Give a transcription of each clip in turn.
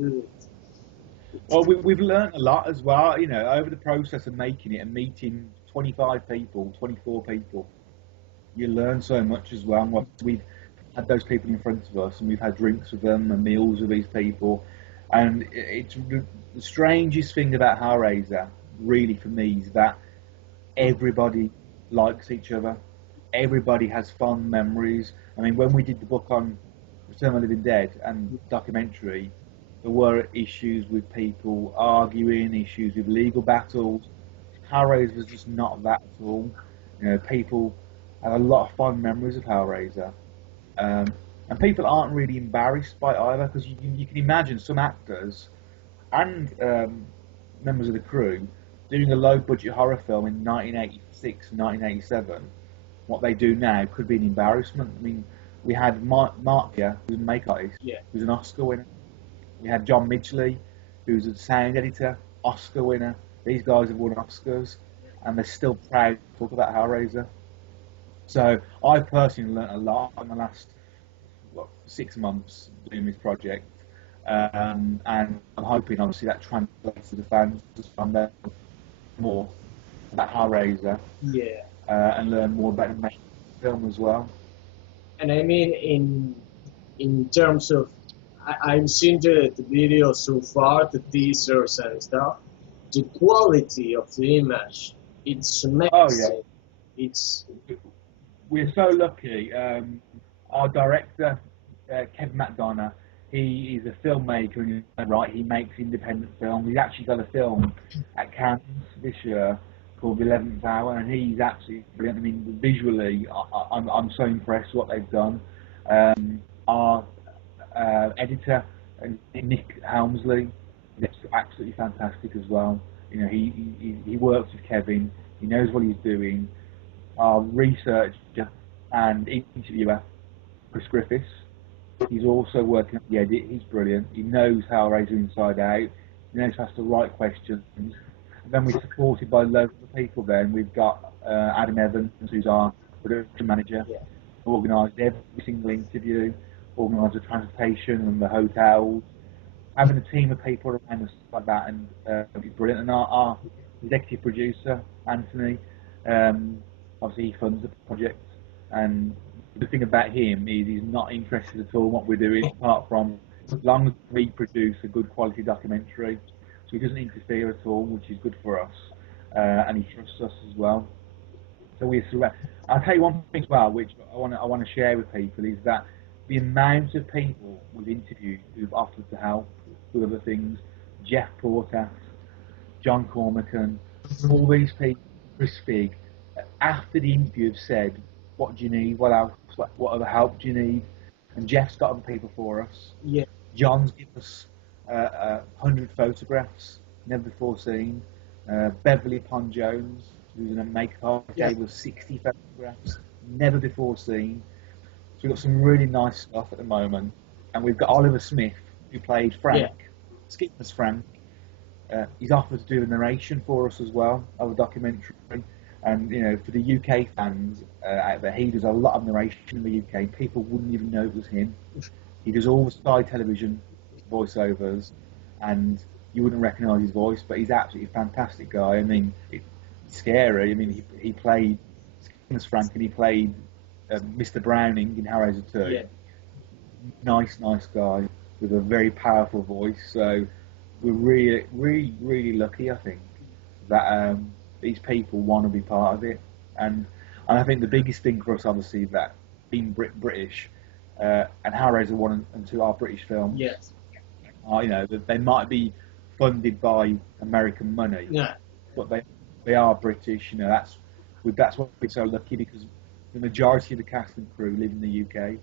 good. Well, we've learned a lot as well, you know, over the process of making it and meeting 25 people, 24 people. You learn so much as well. And we've had those people in front of us, and we've had drinks with them and meals with these people. And it's the strangest thing about Hellraiser, really, for me, is that everybody likes each other. Everybody has fond memories. I mean, when we did the book on Return of the Living Dead and documentary, there were issues with people arguing, issues with legal battles. Hellraiser was just not that at all. You know, people have a lot of fond memories of Hellraiser. And people aren't really embarrassed by it either, because you can imagine some actors and members of the crew doing a low-budget horror film in 1986, 1987. What they do now could be an embarrassment. I mean, we had Mark here, who's a makeup artist, who's an Oscar winner. We had John Midgley, who's a sound editor, Oscar winner. These guys have won Oscars, and they're still proud to talk about Hellraiser. So I personally learnt a lot in the last 6 months doing this project, and I'm hoping obviously that translates to the fans to find out more about Hellraiser, and learn more about the film as well. And I mean, in terms of, I've seen the video so far, the teasers and stuff. The quality of the image, it's amazing. Oh yeah, it's. We're so lucky. Our director, Kevin McDonough, he is a filmmaker, right? He makes independent films. He's actually got a film at Cannes this year called The 11th Hour, and he's absolutely brilliant. I mean, visually, I'm so impressed with what they've done. Our editor, Nick Helmsley, is absolutely fantastic as well. You know, he works with Kevin. He knows what he's doing. Our researcher and interviewer, Chris Griffiths, he's also working on the edit. He's brilliant. He knows Hellraiser inside out. He knows how to ask the right questions. And then we're supported by loads of people then. We've got Adam Evans, who's our production manager, organised every single interview, organised the transportation and the hotels. Having a team of people around us like that, and it's brilliant. And our executive producer, Anthony, obviously he funds the project, and the thing about him is he's not interested at all in what we're doing, apart from as long as we produce a good quality documentary. So he doesn't interfere at all, which is good for us, and he trusts us as well. So we're surrounded. I'll tell you one thing as well, which I want to share with people, is that the amount of people we've interviewed who've offered to help with other things, Jeff Portas, John Cormacan, all these people, Chris Figg, after the interview have said, what do you need, what else, what other help do you need? And Jeff's got other people for us. Yeah. John's given us 100 photographs, never before seen. Beverly Pond Jones, who's in a makeup, gave us 60 photographs, never before seen. So we've got some really nice stuff at the moment. And we've got Oliver Smith, who played Frank, Skipper's Frank. He's offered to do a narration for us as well of a documentary. And, you know, for the UK fans out there, he does a lot of narration in the UK. People wouldn't even know it was him. He does all the Sky Television voiceovers, and you wouldn't recognise his voice, but he's absolutely a fantastic guy. I mean, it's scary. I mean, he played Skipper's Frank, and he played Mr. Browning in Hellraiser 2. Yeah. Nice guy with a very powerful voice. So we're really lucky, I think, that these people want to be part of it. And I think the biggest thing for us, obviously, that being British, and Hellraiser 1 and 2 are British films. Yes. You know, they might be funded by American money, but they are British. You know, that's why we're so lucky, because the majority of the cast and crew live in the UK.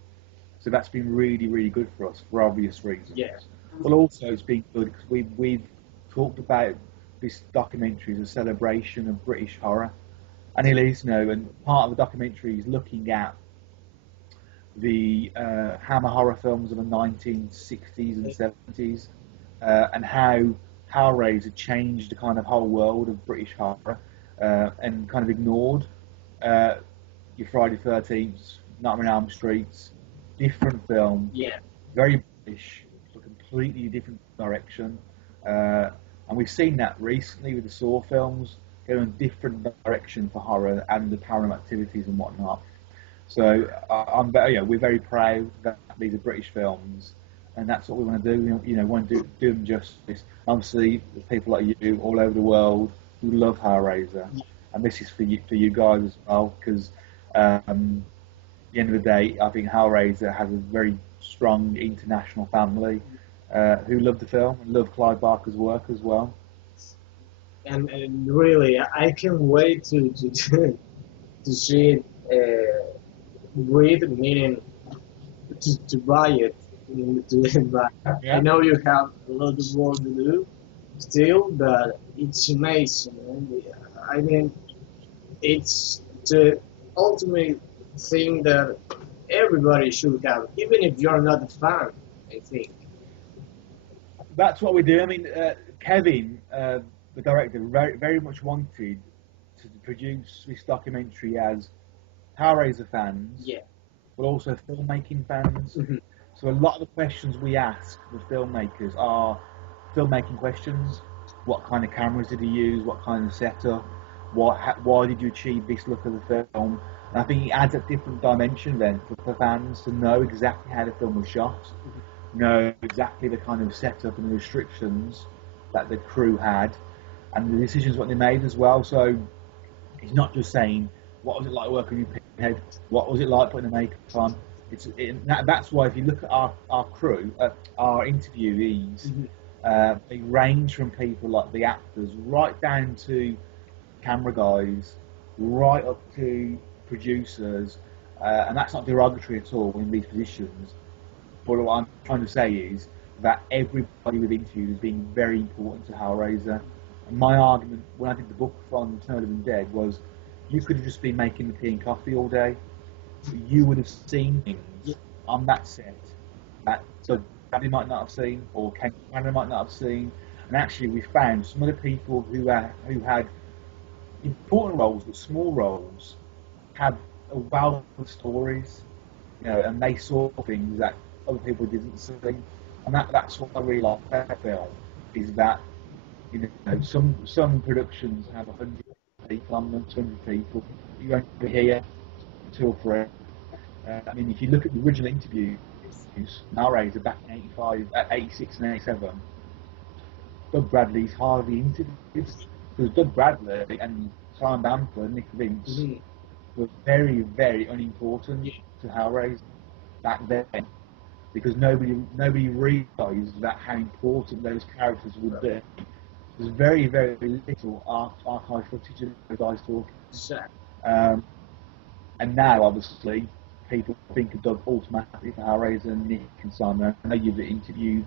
So that's been really good for us, for obvious reasons. Yes. Well, also it's been good because we've talked about this documentary as a celebration of British horror, and it is, you know, and part of the documentary is looking at the Hammer horror films of the 1960s and 70s, and how Hellraiser changed the kind of whole world of British horror, and kind of ignored your Friday 13th, Nightmare on Elm Streets, different film, very British, looking completely different direction. And we've seen that recently with the Saw films, going in different direction for horror and the paranormal activities and whatnot. So we're very proud that these are British films, and that's what we want to do. We want to do them justice. Obviously, there's people like you all over the world who love Hellraiser, and this is for you guys as well, because at the end of the day, I think Hellraiser has a very strong international family who love the film and love Clive Barker's work as well. And really, I can't wait to to see it. Read, meaning to buy it. But I know you have a lot of work to do still, but it's amazing. I mean, it's the ultimate thing that everybody should have, even if you're not a fan, I think. That's what we do. I mean, Kevin, the director, very, very much wanted to produce this documentary as Hellraiser fans, Yeah. but also filmmaking fans. Mm-hmm. So a lot of the questions we ask the filmmakers are filmmaking questions. What kind of cameras did he use? What kind of setup? Why did you achieve this look of the film? And I think it adds a different dimension then for fans to know exactly how the film was shot, know exactly the kind of setup and the restrictions that the crew had, and the decisions what they made as well. So it's not just saying, what was it like working with Pinhead? What was it like putting the makeup on? That's why if you look at our crew, our interviewees, they range from people like the actors right down to camera guys, right up to producers, and that's not derogatory at all in these positions. But what I'm trying to say is that everybody we've interviewed has been very important to Hellraiser. And my argument when I did the book on Return of the Living Dead was, you could have just been making the tea and coffee all day. You would have seen things on that set that Daddy might not have seen, or Ken might not have seen. And actually, we found some of the people who had important roles, but small roles, had a wealth of stories, and they saw things that other people didn't see. And that's what I really like about the film, is that some productions have 100 people on them, 200 people. You only hear 2 or 3. I mean, if you look at the original interviews, Hellraiser back in 86 and 87, Doug Bradley's hardly interviewed, because Doug Bradley and Simon Bamford and Nick Vince were very, very unimportant to Hellraiser back then, because nobody realised that how important those characters would be. There's very, very little archive footage of those guys talking. And now, obviously, people think of Doug automatically for Hellraiser and Nick and Simon. I know you've interviewed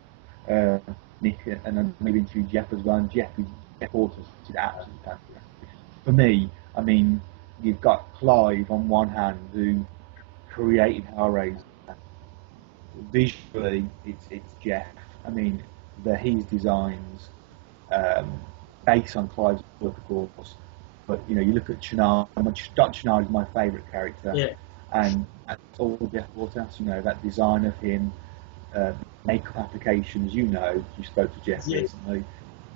Nick, and then maybe interviewed Jeff as well, and Jeff Porter is absolutely fantastic. For me, I mean, you've got Clive on one hand, who created Hellraiser. Visually, it's Jeff. I mean, his designs, based on Clive's work, of course. But you look at Chenard. Dr. Chenard is my favourite character, and that's all Jeff Portas. That design of him, makeup applications. You spoke to Jeff recently.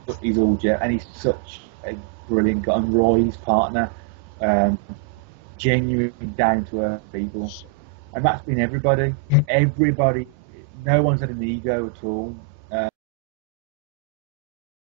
But he's all Jeff, and he's such a brilliant guy. And Roy's partner, genuinely down to earth people, and that's been everybody. Everybody, no one's had an ego at all.